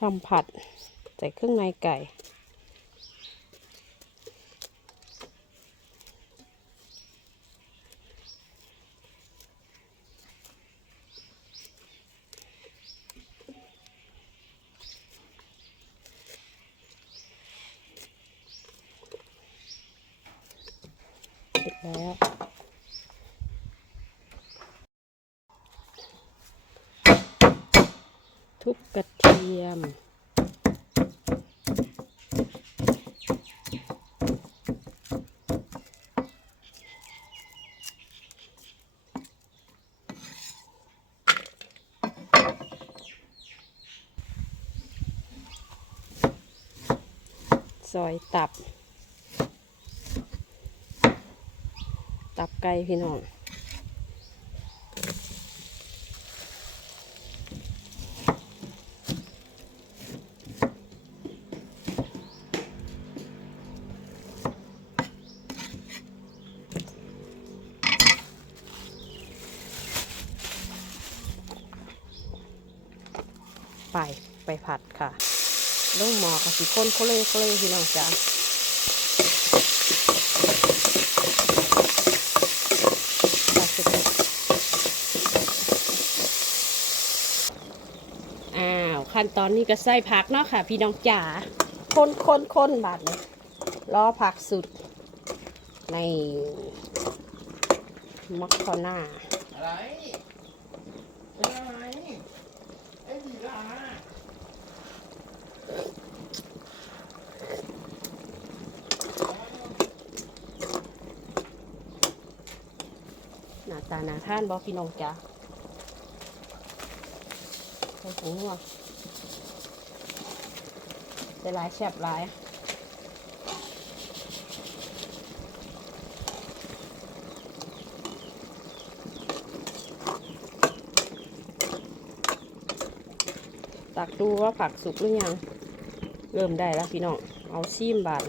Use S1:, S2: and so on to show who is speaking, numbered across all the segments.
S1: ทำผัดใส่เครื่องในไก่ เสร็จแล้ว ทุบกระเทียม ซอยตับ ตับไก่พี่น้อง ไปไปผัดค่ะลงหมอกับสิคนโคเล่โคเล่พี่น้องจ้าอ้าวขั้นตอนนี้ก็ใส่ผักเนาะค่ะ พี่น้องจ๋าคนคนคนบาดเลยล้อผักสุดในมัคคอน่า
S2: อะไรเป็นอะไรไอ้า
S1: หน้าตาหนาท่านบอพี่น้องจ้าใส่ผงนัวใส่ลายแฉบลาย ตักดูว่าผักสุกหรือยัง เริ่มได้แล้วพี่น้อง เอาซีมบาน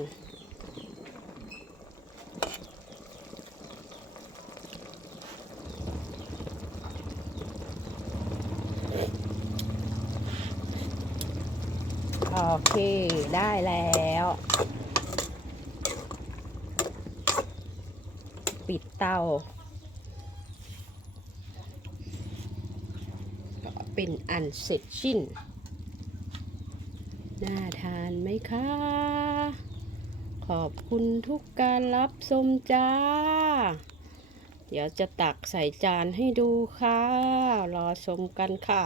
S1: โอเค ได้แล้ว ปิดเตา เป็นอันเสร็จสิ้น น่าทานไหมคะ ขอบคุณทุกการรับชมจ้า เดี๋ยวจะตักใส่จานให้ดูค่ะ รอชมกันค่ะ